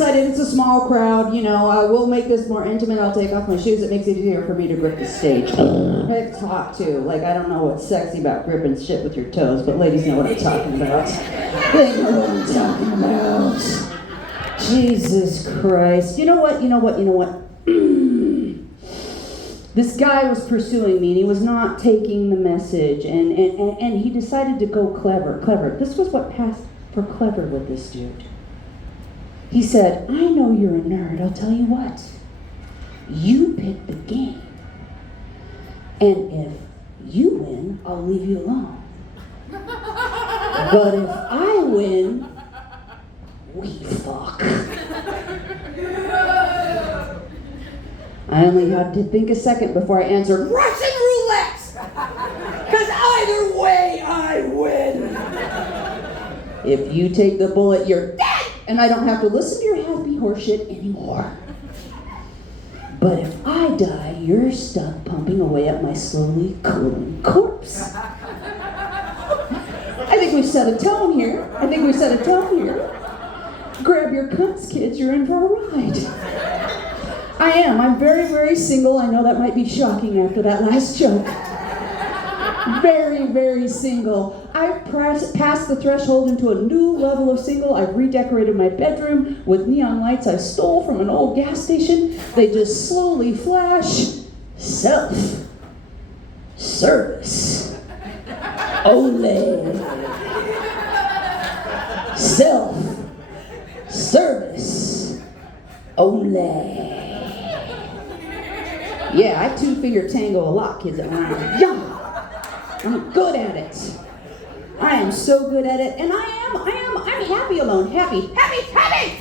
decided it's a small crowd, we'll make this more intimate. I'll take off my shoes. It makes it easier for me to grip the stage. It's hot too. Like, I don't know what's sexy about gripping shit with your toes, but ladies know what I'm talking about. They know what I'm talking about. Jesus Christ. You know what? This guy was pursuing me, and he was not taking the message, and he decided to go clever. This was what passed for clever with this dude. He said, I know you're a nerd. I'll tell you what. You pick the game. And if you win, I'll leave you alone. But if I win, we fuck. I only had to think a second before I answered, Russian roulette! Because either way, I win. If you take the bullet, you're dead! And I don't have to listen to your happy horseshit anymore. But if I die, you're stuck pumping away at my slowly cooling corpse. I think we've set a tone here. Grab your cunts, kids. You're in for a ride. I am. I'm very, very single. I know that might be shocking after that last joke. Very, very single. I've passed the threshold into a new level of single. I've redecorated my bedroom with neon lights I stole from an old gas station. They just slowly flash. Self-service. Ole. Self-service. Ole. Yeah, I two-finger tango a lot, kids. Yeah. I'm good at it. I am so good at it. And I'm happy alone. Happy.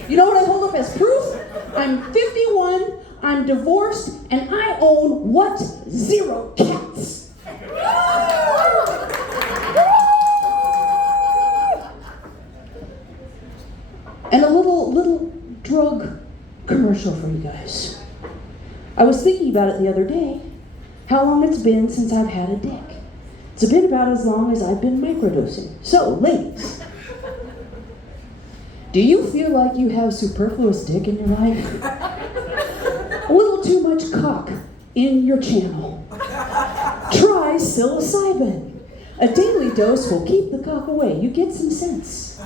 You know what I hold up as proof? I'm 51, I'm divorced, and I own what? 0 cats. And a little drug commercial for you guys. I was thinking about it the other day, how long it's been since I've had a dick. It's been about as long as I've been microdosing. So, ladies, do you feel like you have superfluous dick in your life? A little too much cock in your channel. Try psilocybin. A daily dose will keep the cock away. You get some sense.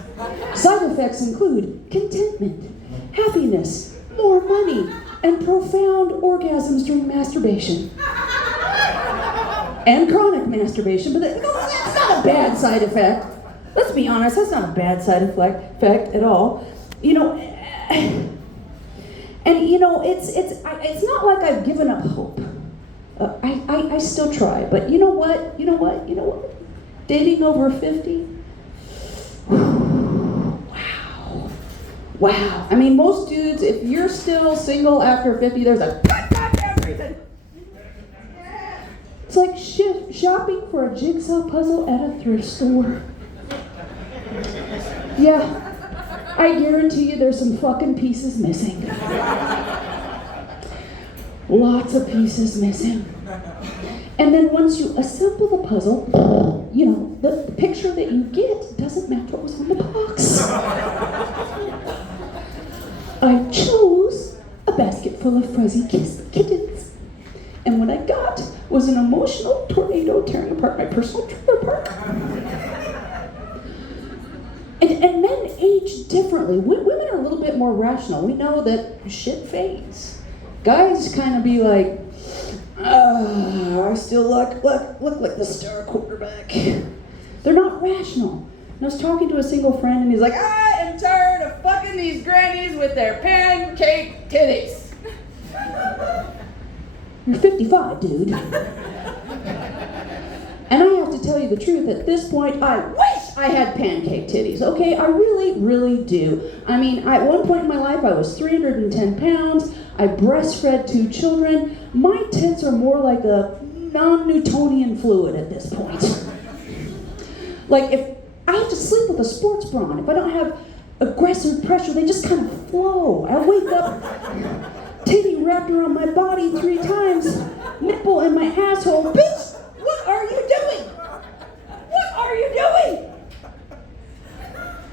Side effects include contentment, happiness, more money, and profound orgasms during masturbation. And chronic masturbation, but that's not a bad side effect. Let's be honest, that's not a bad side effect at all. It's not like I've given up hope. I still try, but you know what? Dating over 50? Wow. I mean, most dudes, if you're still single after 50, there's a goddamn reason. It's like shopping for a jigsaw puzzle at a thrift store. Yeah, I guarantee you there's some fucking pieces missing. Lots of pieces missing. And then once you assemble the puzzle, the picture that you get doesn't match what was on the box. I chose a basket full of fuzzy kittens. And what I got was an emotional tornado tearing apart my personal trailer park. And men age differently. Women are a little bit more rational. We know that shit fades. Guys kind of be like, I still look like the star quarterback. They're not rational. And I was talking to a single friend, and he's like, I am tired of fucking these grannies with their pancake titties. You're 55, dude. And I have to tell you the truth, at this point, I wish I had pancake titties, okay? I really, really do. I mean, at one point in my life, I was 310 pounds. I breastfed 2 children. My tits are more like a non-Newtonian fluid at this point. Like, if I have to sleep with a sports bra on, if I don't have aggressive pressure, they just kind of flow. I wake up, titty wrapped around my body 3 times, nipple in my asshole. Bitch, what are you doing? What are you doing?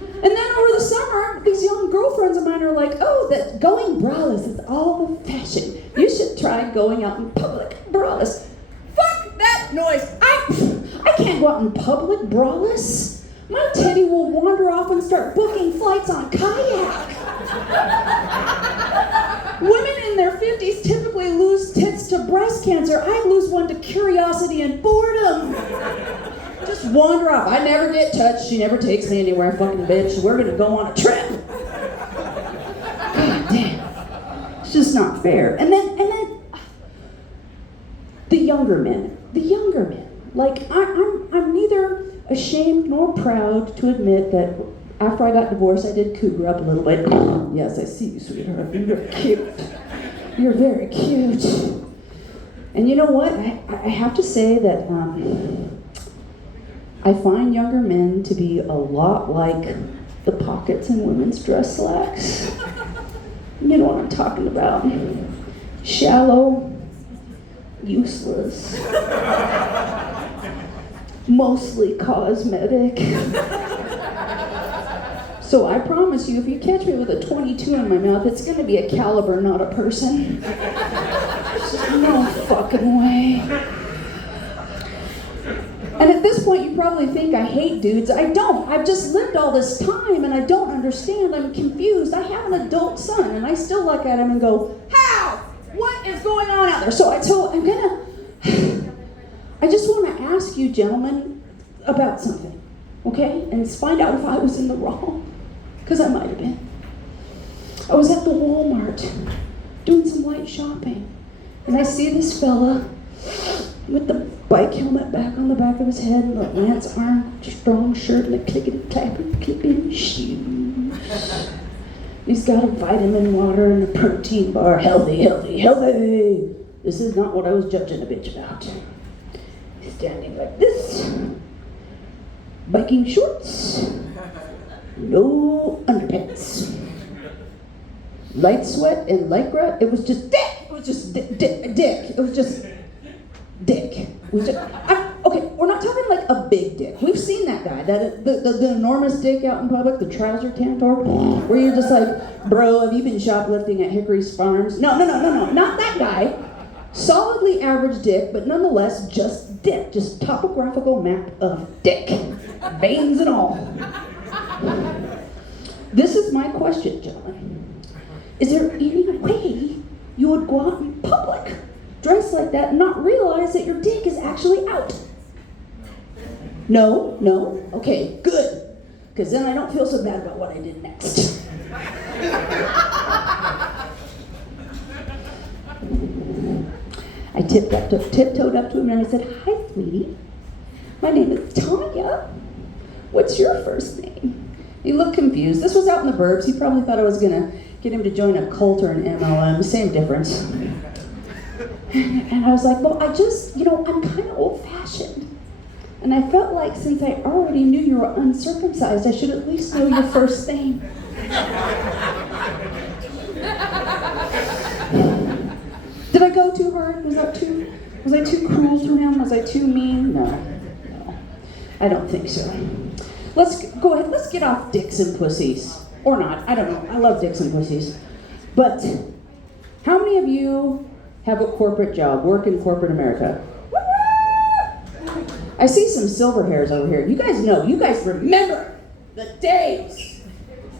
And then over the summer, these young girlfriends friends of mine are like, oh, that going braless is all the fashion. You should try going out in public braless. Fuck that noise. I can't go out in public braless. My titty will wander off and start booking flights on kayak. Women in their 50s typically lose tits to breast cancer. I lose one to curiosity and boredom. Just wander off. I never get touched. She never takes me anywhere, fucking bitch. We're gonna go on a trip. God damn. It's just not fair. And then the younger men. Like, I'm neither ashamed nor proud to admit that after I got divorced, I did cougar up a little bit. Yes, I see you, sweetheart. You're cute. You're very cute. And you know what? I have to say that I find younger men to be a lot like the pockets in women's dress slacks. You know what I'm talking about. Shallow, useless, mostly cosmetic. So I promise you, if you catch me with a 22 in my mouth, it's gonna be a caliber, not a person. There's just no fucking way. And at this point, you probably think I hate dudes. I don't. I've just lived all this time, and I don't understand. I'm confused. I have an adult son, and I still look at him and go, how? What is going on out there? So I just want to ask you, gentlemen, about something, okay? And find out if I was in the wrong, because I might have been. I was at the Walmart doing some light shopping, and I see this fella with the bike helmet back on the back of his head, and the Lance Armstrong shirt, and the clipping shoes. He's got a vitamin water and a protein bar. Healthy. This is not what I was judging a bitch about. He's standing like this. Biking shorts. No underpants. Light sweat and lycra. It was just dick. It was just dick. It was just dick. It was just, okay, we're not talking like a big dick. We've seen that guy, the enormous dick out in public, the trouser tantor, where you're just like, bro, have you been shoplifting at Hickory's Farms? No, not that guy. Solidly average dick, but nonetheless just dick. Just topographical map of dick. Veins and all. This is my question, gentlemen. Is there any way you would go out in public, dress like that, and not realize that your dick is actually out? No? Okay, good. Because then I don't feel so bad about what I did next. I tiptoed up to him and I said, hi, sweetie. My name is Tanya. What's your first name? He looked confused. This was out in the burbs. He probably thought I was going to get him to join a cult or an MLM. Same difference. And I was like, well, I'm kind of old-fashioned. And I felt like since I already knew you were uncircumcised, I should at least know your first name. Did I go too hard? Was I too cruel to him? Was I too mean? No. I don't think so. Let's go ahead. Let's get off dicks and pussies. Or not. I don't know. I love dicks and pussies. But how many of you have a corporate job, work in corporate America? I see some silver hairs over here. You guys remember the days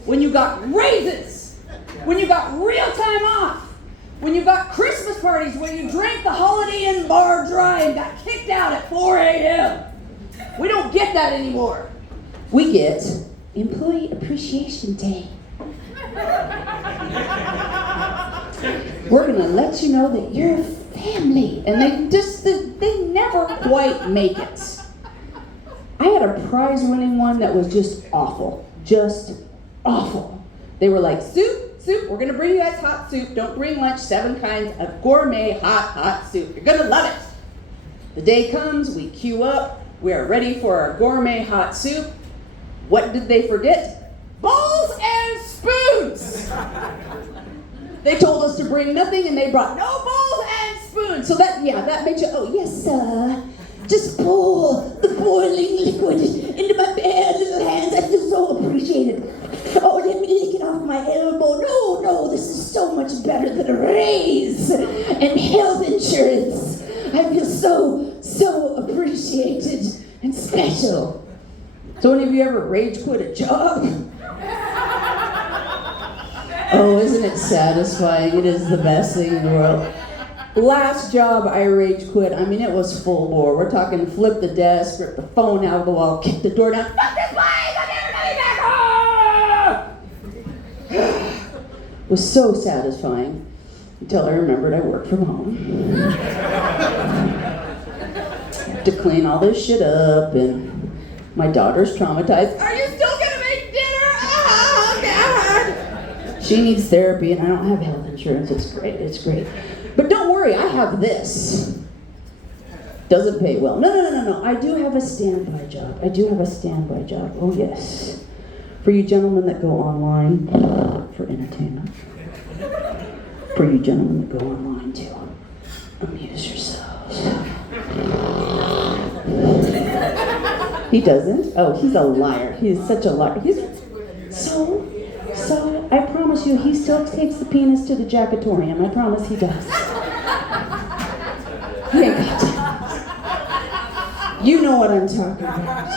when you got raises, when you got real time off, when you got Christmas parties where you drank the Holiday Inn bar dry and got kicked out at 4 a.m. We don't get that anymore. We get Employee Appreciation Day. We're gonna let you know that you're family. And they never quite make it. I had a prize-winning one that was just awful. Just awful. They were like, soup, we're gonna bring you guys hot soup. Don't bring lunch, 7 kinds of gourmet hot soup. You're gonna love it. The day comes, we queue up, we are ready for our gourmet hot soup. What did they forget? Bowls and spoons! They told us to bring nothing and they brought no bowls and spoons. So that makes you, oh yes sir, just pour the boiling liquid into my bare little hands. I feel so appreciated. Oh, let me lick it off my elbow. so. So any of you ever rage quit a job? Oh, isn't it satisfying? It is the best thing in the world. Last job I rage quit, I mean, it was full bore. We're talking flip the desk, rip the phone out of the wall, kick the door down. Fuck this place! I'm never coming back home! It was so satisfying until I remembered I worked from home. To clean all this shit up, and my daughter's traumatized. Are you still gonna make dinner? Oh, God! She needs therapy, and I don't have health insurance. It's great. But don't worry, I have this. Doesn't pay well. No. I do have a standby job. Oh, yes. For you gentlemen that go online for entertainment. For you gentlemen that go online to amuse yourselves. He doesn't? Oh, he's a liar. He is such a liar. So, I promise you, he still takes the penis to the jackatorium. I promise he does. He ain't got time. You know what I'm talking about.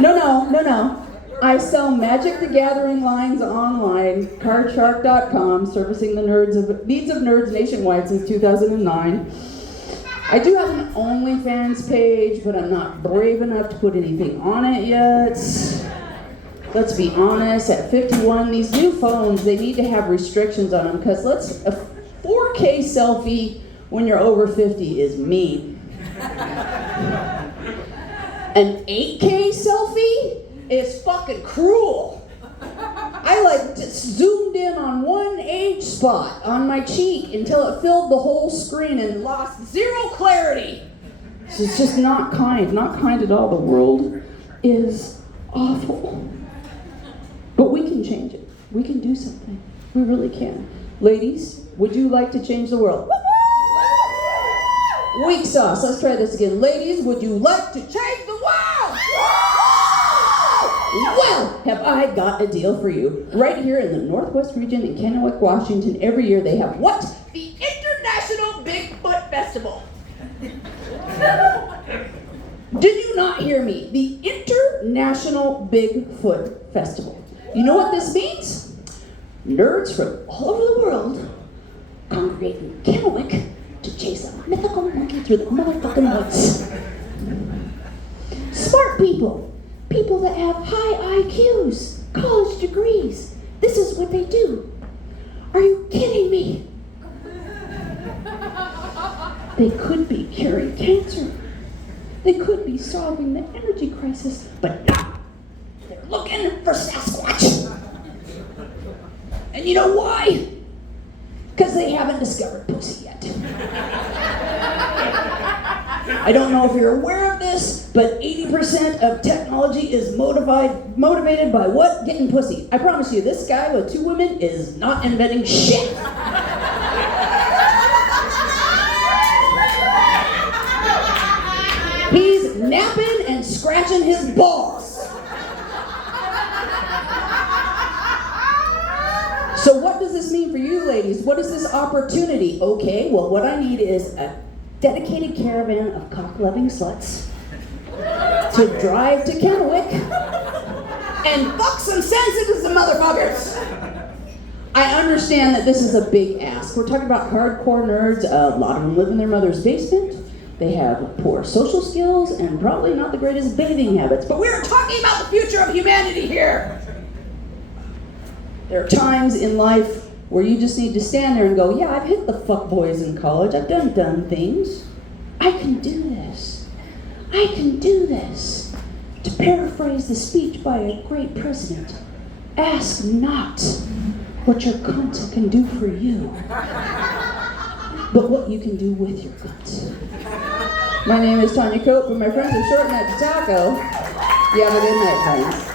No. I sell Magic the Gathering lines online, cardshark.com, servicing the needs of nerds nationwide since 2009. I do have an OnlyFans page, but I'm not brave enough to put anything on it yet. Let's be honest, at 51, these new phones, they need to have restrictions on them, because a 4K selfie when you're over 50 is mean. An 8K selfie is fucking cruel. I just zoomed in on one age spot on my cheek until it filled the whole screen and lost zero clarity. So it's just not kind at all. The world is awful. But we can change it. We can do something. We really can. Ladies, would you like to change the world? Weak sauce. Let's try this again. Ladies, would you like to change the world? Well, have I got a deal for you. Right here in the Northwest region in Kennewick, Washington, every year they have what? The International Bigfoot Festival. Did you not hear me? The International Bigfoot Festival. You know what this means? Nerds from all over the world congregate in Kennewick to chase a mythical monkey through the motherfucking woods. Smart people that have high IQs, college degrees. This is what they do. Are you kidding me? They could be curing cancer. They could be solving the energy crisis, but no, they're looking for Sasquatch. And you know why? Because they haven't discovered pussy yet. I don't know if you're aware of this, but 80% of technology is motivated by what? Getting pussy. I promise you, this guy with 2 women is not inventing shit. He's napping and scratching his balls. So what does this mean for you ladies? What is this opportunity? Okay, well what I need is a dedicated caravan of cock-loving sluts to drive to Kennewick and fuck some sensitive motherfuckers. I understand that this is a big ask. We're talking about hardcore nerds. A lot of them live in their mother's basement. They have poor social skills and probably not the greatest bathing habits. But we're talking about the future of humanity here. There are times in life where you just need to stand there and go, yeah, I've hit the fuckboys in college. I've done things. I can do this. I can do this. To paraphrase the speech by a great president, ask not what your cunt can do for you, but what you can do with your cunt. My name is Tanya Cope, and my friends are short neck to taco. You have a good night, friends.